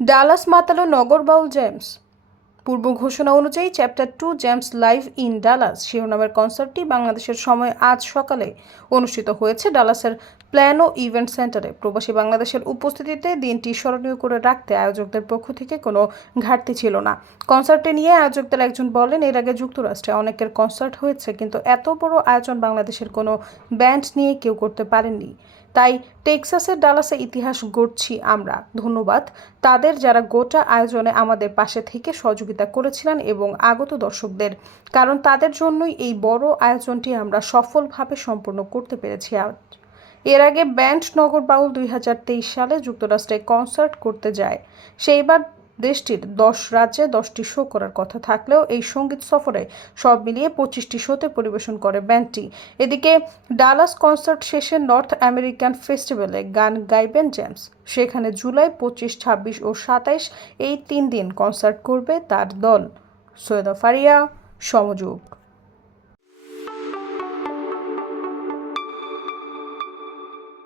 Dallas মাতালো Nagar Baul James. পূর্ব ঘোষণা অনুযায়ী chapter 2 James live in Dallas শিরোনামের কনসার্টটি বাংলাদেশের সময় আজ সকালে অনুষ্ঠিত হয়েছে ডালাসের প্ল্যানো ইভেন্ট সেন্টারে। প্রবাসী বাংলাদেশের উপস্থিতিতে দিনটি স্মরণীয় করে রাখতে আয়োজকদের পক্ষ থেকে কোনো ঘাটতি ছিল না। কনসার্টে নিয়ে আয়োজকদের একজন বলেন, এর আগে যুক্তরাষ্ট্রে অনেকের কনসার্ট হয়েছে, কিন্তু এত বড় আয়োজন বাংলাদেশের কোনো ব্যান্ড নিয়ে কেউ করতে পারেননি। তাই টেক্সাসের ডালাসে ইতিহাস গড়ছি আমরা। ধন্যবাদ তাদের যারা গোটা আয়োজনে আমাদের পাশে থেকে সহযোগিতা করেছিলেন এবং আগত দর্শকদের, কারণ তাদের জন্যই এই বড় আয়োজনটি আমরা সফলভাবে সম্পন্ন করতে পেরেছি আজ। এর আগে ব্যান্ড নগর বাউল 2023 সালে যুক্তরাষ্ট্রে কনসার্ট করতে যায়। সেইবার দেশটির 10 রাজ্যে 10টি শো করার কথা থাকলেও এই সঙ্গীত সফরে সব মিলিয়ে 25টি শোতে পরিবেশন করে ব্যান্ডটি। এদিকে ডালাস কনসার্ট শেষে নর্থ আমেরিকান ফেস্টিভ্যালে গান গাইবেন জেমস। সেখানে জুলাই 25, 26 ও 27 এই 3 দিন কনসার্ট করবে তার দল। সৈয়দা ফারিয়া, সমযোগ।